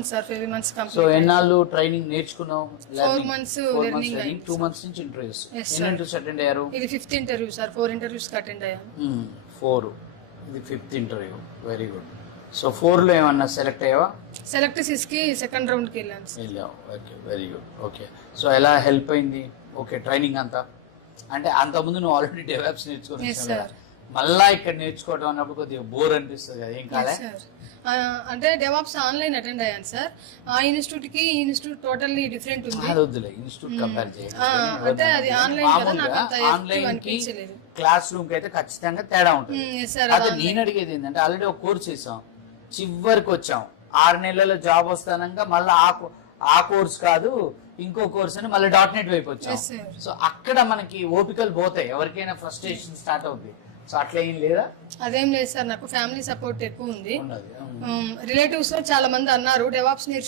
Months sir, 5 months so complete. ఎన్నాళ్ళు training నేర్చుకున్నావు? 4 months learning అయింది 2 months నుంచి ఇంటర్వ్యూస్. Yes, ఎన్ని sir. ఇంటర్వ్యూస్ అటెండ్ అయ్యారు? ఇది 5th interview sir, 4 interviews attend అయ్యాను. 4, ఇది 5th interview. Very good. So 4లో ఏమన్నా సెలెక్ట్ అయ్యావా? సెలెక్ట్ కి సెకండ్ రౌండ్ కి వెళ్ళాను సార్. వెళ్ళావు. Okay, very good. Okay, so ఎలా హెల్ప్ అయింది? ఓకే, ట్రైనింగ్ అంతా అంటే అంతకుముందు నువ్వు ఆల్రెడీ డెవలప్స్ నేర్చుకుని Yes, వచ్చావు కదా, sir. మళ్ళా ఇక్కడ నేర్చుకోవడం అన్నప్పుడు కొద్దిగా బోర్ అనిపిస్తుంది కదా, ఏం కాలే? Yes, sir. అంటే డెవాప్స్ ఆన్లైన్ అటెండ్ అయ్యాను సార్. ఆ ఇన్స్టిట్యూట్ కి ఈ ఇన్స్టిట్యూట్ టోటల్లీ డిఫరెంట్ ఉంది. అది వద్దులే, ఇన్స్టిట్యూట్ కంపేర్ అంటే అది ఆన్లైన్ కదా, నాకు అంత ఆన్లైన్ కి అనిపించలేదు. క్లాస్ రూమ్ కి అయితే ఖచ్చితంగా తేడా ఉంటుంది. Yes, sir. అదే నేను అడిగేది ఏంటంటే, ఆల్రెడీ ఒక కోర్స్ చేసాం, చివరికి వచ్చాం, 6 నెలల్లో జాబ్ వస్తానంగా మళ్ళీ ఆ కోర్స్ కాదు ఇంకో కోర్స్ అని మళ్ళీ .NET వైపు వచ్చాం. Yes, sir. సో అక్కడ మనకి ఓపికలు పోతాయి, ఎవరికైనా ఫ్రస్ట్రేషన్ స్టార్ట్ అవుతుంది. సో అట్లా ఏం లేదా? అదేం లేదు సార్, నాకు ఫ్యామిలీ సపోర్ట్ ఎక్కువ ఉంది. ఉన్నది. రిలేటివ్స్ లో చాలా మంది అన్నారు డెవాప్స్ నేర్చుకో